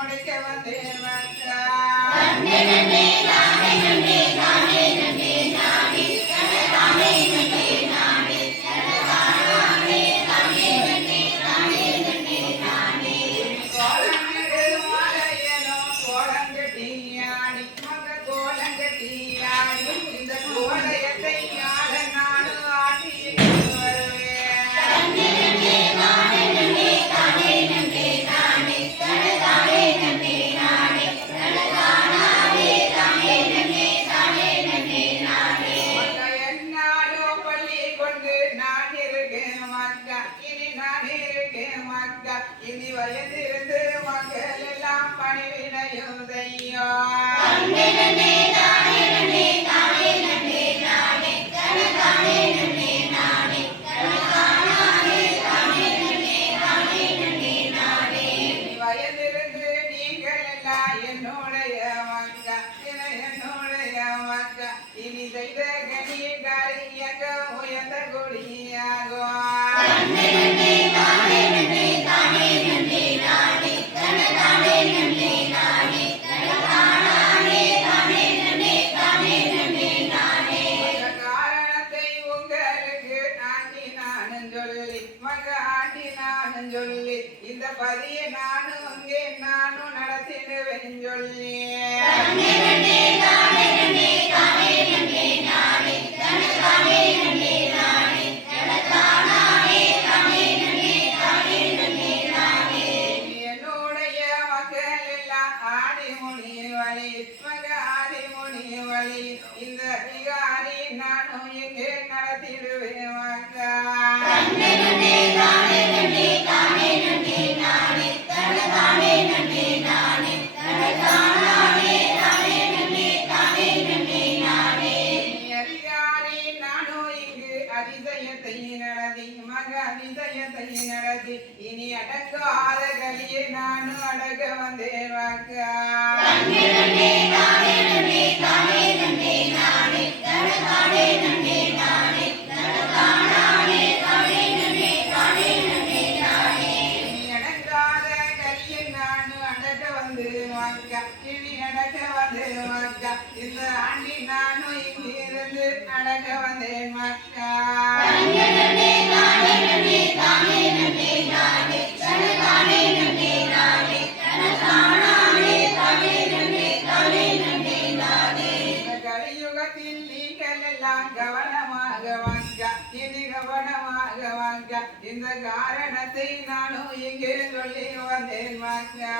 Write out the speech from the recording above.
முடிக்க வந்தேன் மக்கா இனி வயதிருந்து மக்கள் எல்லாம் பணிவினையுதையோ வயதிருந்து நீங்கள் எல்லாம் என்னுடைய மக்கா என்னுடைய மக்கா இனி செய்த கனிய காரியங்க உயர்ந்த கொடியாகும் சொல்லி இந்த பதியை நானும் அங்கே நானும் நடத்திடுவேன் சொல்லி என்னுடைய மக்கள் எல்லாம் ஆதிமுனி வழி மக ஆதிமுனி வழி இந்த அதிகாரி நானும் இங்கே நடத்திடுவேன் மக்கா இனி அடங்காத கலியை நானும் அடங்க வந்தேன் மக்கா இனி அடக்க வந்தேன் மக்கா இந்த ஆண்டி நானும் இங்கிருந்து அடக்க வந்தேன் மக்கா கலியுகத்தில் நீங்கள் எல்லாம் கவனமாக வாங்க இனி கவனமாக வாங்க இந்த காரணத்தை நானும் இங்கே சொல்லி வந்தேன் மக்கா